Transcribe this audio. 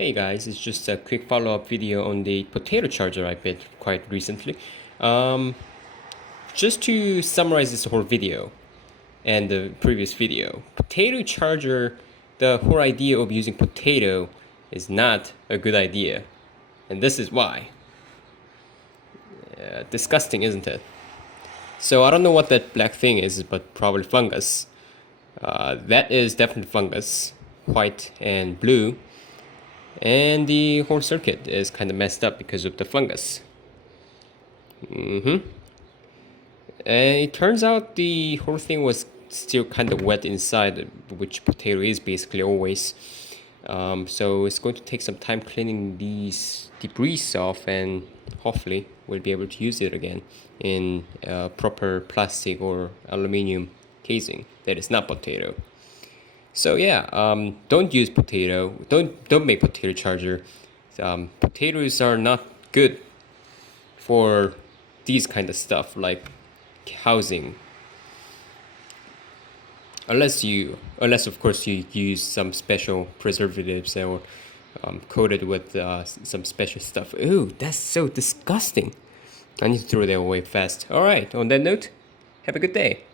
Hey guys, it's just a quick follow-up video on the potato charger I built quite recently. Um, just to summarize this whole video and the previous video, potato charger, the whole idea of using potato is not a good idea. And this is why. Disgusting, isn't it? So I don't know what that black thing is, but probably fungus. That is definitely fungus, white and blue. And the whole circuit is kind of messed up because of the fungus. And it turns out the whole thing was still kind of wet inside, which potato is basically always. So it's going to take some time cleaning these debris off, and hopefully we'll be able to use it again in proper plastic or aluminum casing that is not potato. So yeah, don't use potato. Don't make potato charger. Potatoes are not good for these kind of stuff like housing. Unless of course you use some special preservatives or coat it with some special stuff. Ooh, that's so disgusting. I need to throw that away fast. All right. On that note, have a good day.